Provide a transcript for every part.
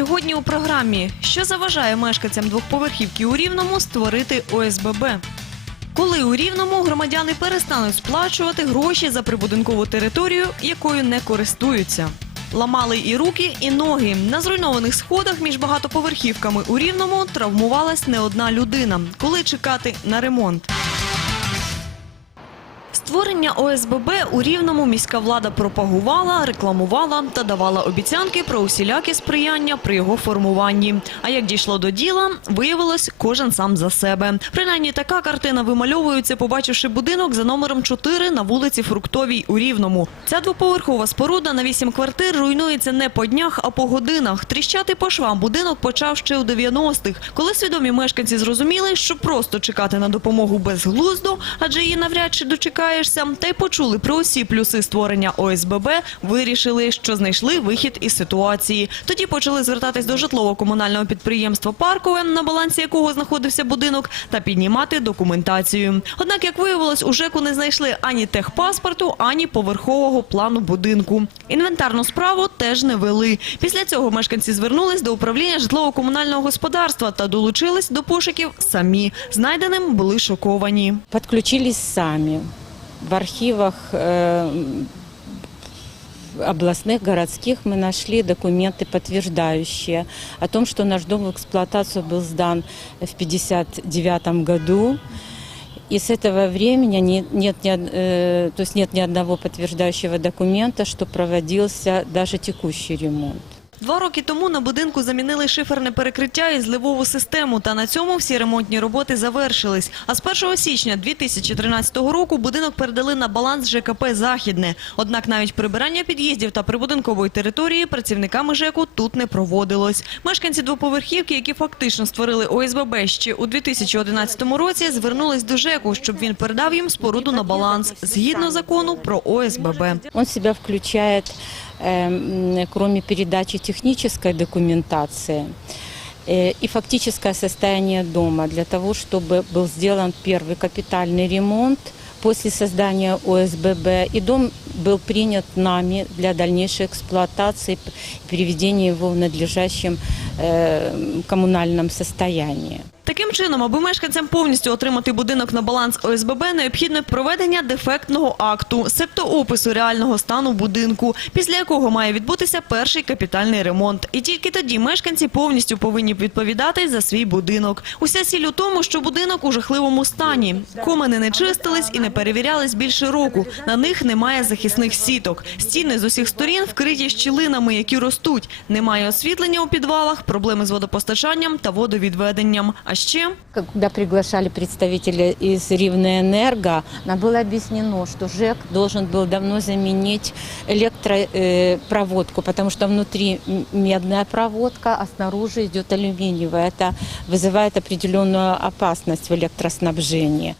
сьогодні у програмі, що заважає мешканцям двохповерхівки у Рівному створити ОСББ. Коли у Рівному громадяни перестануть сплачувати гроші за прибудинкову територію, якою не користуються. Ламали і руки, і ноги. На зруйнованих сходах між багатоповерхівками у Рівному травмувалась не одна людина. Коли чекати на ремонт? Створення ОСББ у Рівному міська влада пропагувала, рекламувала та давала обіцянки про усілякі сприяння при його формуванні. А як дійшло до діла, виявилось кожен сам за себе. Принаймні така картина вимальовується, побачивши будинок за номером 4 на вулиці Фруктовій у Рівному. Ця двоповерхова споруда на 8 квартир руйнується не по днях, а по годинах. Тріщати по швам будинок почав ще у 90-х. Коли свідомі мешканці зрозуміли, що просто чекати на допомогу безглуздо, адже її навряд чи дочекаєшся, та й почули про усі плюси створення ОСББ, вирішили, що знайшли вихід із ситуації. Тоді почали звертатись до житлово-комунального підприємства Паркове, на балансі якого знаходився будинок, та піднімати документацію. Однак, як виявилось, у ЖЕКу не знайшли ані техпаспорту, ані поверхового плану будинку. Інвентарну справу теж не вели. Після цього мешканці звернулись до управління житлово-комунального господарства та долучились до пошуків самі. Знайденим були шоковані. Подключились сами В архивах э, областных, городских мы нашли документы, подтверждающие о том, что наш дом в эксплуатацию был сдан в 1959 году. И с этого времени не- нет, ни од- э, то есть нет ни одного подтверждающего документа, что проводился даже текущий ремонт. Два роки тому на будинку замінили шиферне перекриття і зливову систему, та на цьому всі ремонтні роботи завершились. А з 1 січня 2013 року будинок передали на баланс ЖКП «Західне». Однак навіть прибирання під'їздів та прибудинкової території працівниками ЖЕКу тут не проводилось. Мешканці двоповерхівки, які фактично створили ОСББ ще у 2011 році, звернулись до ЖЕКу, щоб він передав їм споруду на баланс згідно закону про ОСББ. Он в себя включает, эм, кроме передачи технической документации, э, и фактическое состояние дома для того, чтобы был сделан первый капитальный ремонт после создания ОСББ, и дом был принят нами для дальнейшей эксплуатации, п- приведения его в надлежащем э, коммунальном состоянии. Таким чином, аби мешканцям повністю отримати будинок на баланс ОСББ, необхідне проведення дефектного акту, септоопису реального стану будинку, після якого має відбутися перший капітальний ремонт. І тільки тоді мешканці повністю повинні відповідати за свій будинок. Уся сіль у тому, що будинок у жахливому стані. Комини не чистились і не перевірялись більше року. На них немає захисних сіток. Стіни з усіх сторін вкриті щілинами, які ростуть. Немає освітлення у підвалах, проблеми з водопостачанням та водовідведенням. А ще Когда приглашали представителя из Ривноэнерго, нам было объяснено, что ЖЭК должен был давно заменить электропроводку, потому что внутри м- медная проводка, а снаружи идет алюминиевая. Это вызывает определенную опасность в электроснабжении.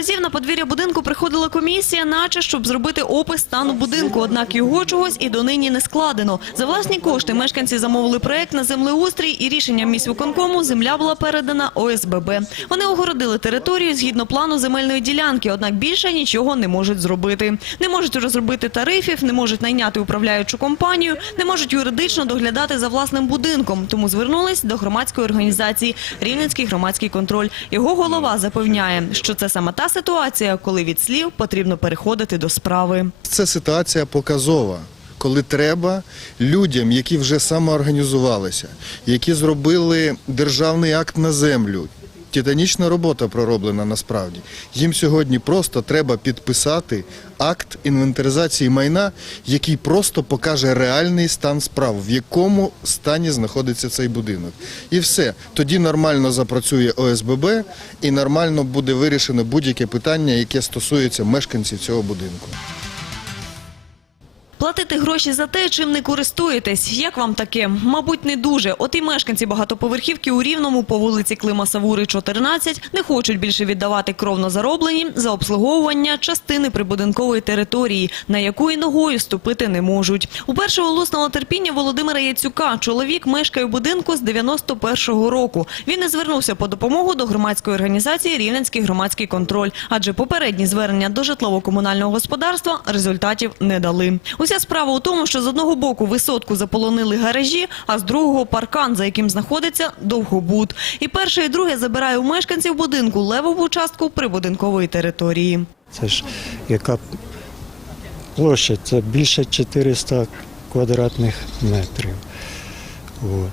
Разів на подвір'я будинку приходила комісія, наче щоб зробити опис стану будинку. Однак його чогось і донині не складено. За власні кошти мешканці замовили проект на землеустрій, і рішенням міськвиконкому земля була передана ОСББ. Вони огородили територію згідно плану земельної ділянки, однак більше нічого не можуть зробити. Не можуть розробити тарифів, не можуть найняти управляючу компанію, не можуть юридично доглядати за власним будинком. Тому звернулись до громадської організації Рівненський громадський контроль. Його голова запевняє, що це саме та ситуація, коли від слів потрібно переходити до справи. Це ситуація показова, коли треба людям, які вже самоорганізувалися, які зробили державний акт на землю. Титанічна робота пророблена насправді. Їм сьогодні просто треба підписати акт інвентаризації майна, який просто покаже реальний стан справ, в якому стані знаходиться цей будинок. І все. Тоді нормально запрацює ОСББ і нормально буде вирішено будь-яке питання, яке стосується мешканців цього будинку. Платити гроші за те, чим не користуєтесь. Як вам таке? Мабуть, не дуже. От і мешканці багатоповерхівки у Рівному по вулиці Клима Савури, 14, не хочуть більше віддавати кровно зароблені за обслуговування частини прибудинкової території, на яку і ногою ступити не можуть. У першого лусного терпіння Володимира Яцюка чоловік мешкає у будинку з 91-го року. Він не звернувся по допомогу до громадської організації Рівненський громадський контроль, адже попередні звернення до житлово-комунального господарства результатів не дали. Уся справа у тому, що з одного боку висотку заполонили гаражі, а з другого паркан, за яким знаходиться довгобуд. І перше, і друге забирає у мешканців будинку левову частку прибудинкової території. Це ж яка площа? Це більше 400 квадратних метрів. От.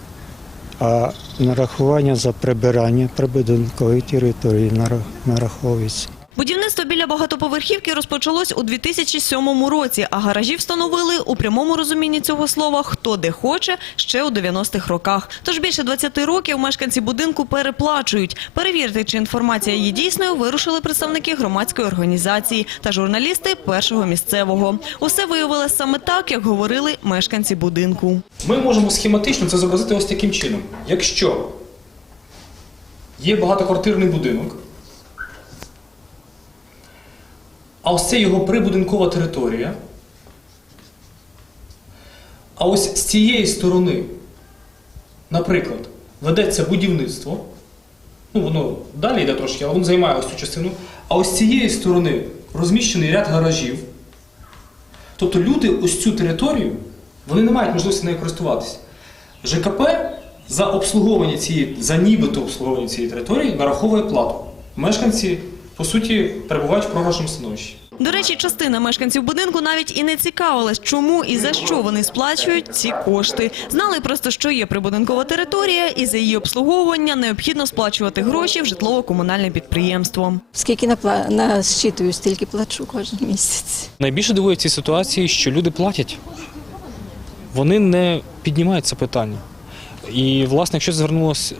А нарахування за прибирання прибудинкової території нараховується. Будівництво біля багатоповерхівки розпочалось у 2007 році, а гаражі встановили у прямому розумінні цього слова хто де хоче ще у 90-х роках. Тож більше 20 років мешканці будинку переплачують. Перевірити, чи інформація є дійсною, вирушили представники громадської організації та журналісти першого місцевого. Усе виявилось саме так, як говорили мешканці будинку. Ми можемо схематично це зобразити ось таким чином. Якщо є багатоквартирний будинок, а ось це його прибудинкова територія, а ось з цієї сторони, наприклад, ведеться будівництво, ну воно далі йде трошки, але воно займає ось цю частину, а ось з цієї сторони розміщений ряд гаражів. Тобто люди ось цю територію, вони не мають можливості нею користуватися. ЖКП за обслуговування цієї, за нібито обслуговування цієї території нараховує плату. Мешканці, по суті, перебувають в програшному становищі. До речі, частина мешканців будинку навіть і не цікавилась, чому і за що вони сплачують ці кошти. Знали просто, що є прибудинкова територія, і за її обслуговування необхідно сплачувати гроші в житлово-комунальне підприємство. Скільки напла... насчитую, стільки плачу кожен місяць. Найбільше дивує в цій ситуації, що люди платять. Вони не піднімають це питання. І, власне, якщо звернулось, е,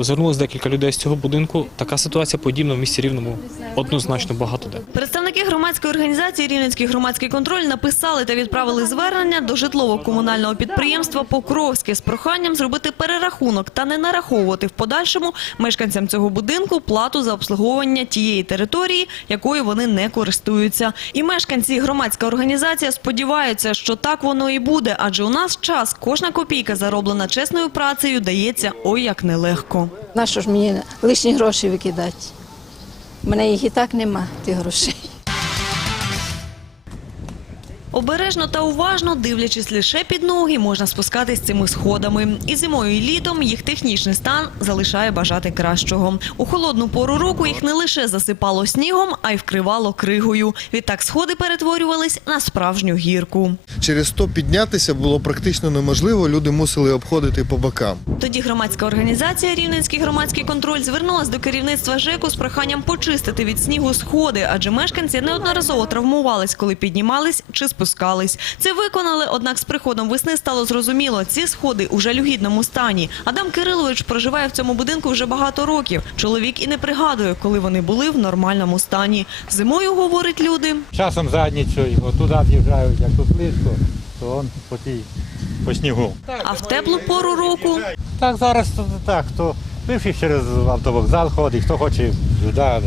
звернулось декілька людей з цього будинку, така ситуація подібна в місті Рівному однозначно багато де. Представники громадської організації Рівненський громадський контроль написали та відправили звернення до житлово-комунального підприємства Покровське з проханням зробити перерахунок та не нараховувати в подальшому мешканцям цього будинку плату за обслуговування тієї території, якою вони не користуються. І мешканці громадська організація сподіваються, що так воно і буде, адже у нас час кожна копійка зароблена чесною працею дається ой як нелегко. Нащо ж мені лишні гроші викидати? У мене їх і так нема, тих грошей. Обережно та уважно, дивлячись лише під ноги, можна спускатись цими сходами. І зимою, і літом їх технічний стан залишає бажати кращого. У холодну пору року їх не лише засипало снігом, а й вкривало кригою. Відтак сходи перетворювались на справжню гірку. Через то піднятися було практично неможливо, люди мусили обходити по бокам. Тоді громадська організація Рівненський громадський контроль звернулась до керівництва ЖЕКу з проханням почистити від снігу сходи, адже мешканці неодноразово травмувались, коли піднімались чи спускались. Це виконали, однак з приходом весни стало зрозуміло, ці сходи у жалюгідному стані. Адам Кирилович проживає в цьому будинку вже багато років. Чоловік і не пригадує, коли вони були в нормальному стані. Зимою, говорить люди, Часом заднічою, отуди в'їжджають, як тут близько, то он по тій по снігу. а в теплу пору року Так зараз то так, хто бивший через автовокзал ходить, хто хоче сюди,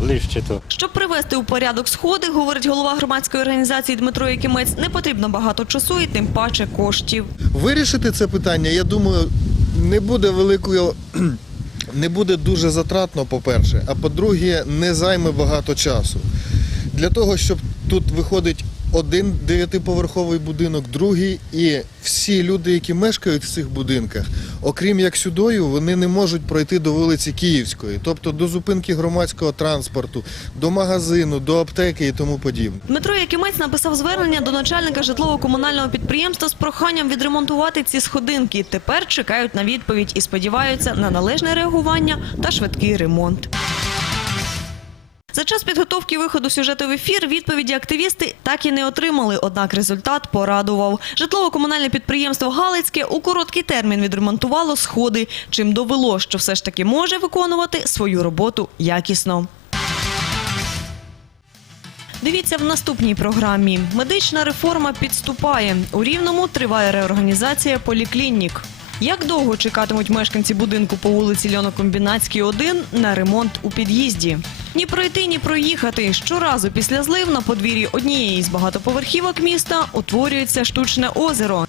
ближче то. Щоб привести у порядок сходи, говорить голова громадської організації Дмитро Якимець, не потрібно багато часу і тим паче коштів. Вирішити це питання, я думаю, не буде великою. Не буде дуже затратно, по-перше, а по-друге, не займе багато часу. Для того, щоб тут виходить один дев'ятиповерховий будинок, другий, і всі люди, які мешкають в цих будинках, окрім як сюдою, вони не можуть пройти до вулиці Київської, тобто до зупинки громадського транспорту, до магазину, до аптеки і тому подібне. Дмитро Якимець написав звернення до начальника житлово-комунального підприємства з проханням відремонтувати ці сходинки. Тепер чекають на відповідь і сподіваються на належне реагування та швидкий ремонт. За час підготовки виходу сюжету в ефір відповіді активісти так і не отримали, однак результат порадував. Житлово-комунальне підприємство Галицьке у короткий термін відремонтувало сходи, чим довело, що все ж таки може виконувати свою роботу якісно. Дивіться в наступній програмі. Медична реформа підступає. У Рівному триває реорганізація поліклінік. Як довго чекатимуть мешканці будинку по вулиці Льонокомбінатській, 1 на ремонт у під'їзді? Ні пройти, ні проїхати. Щоразу після злив на подвір'ї однієї з багатоповерхівок міста утворюється штучне озеро.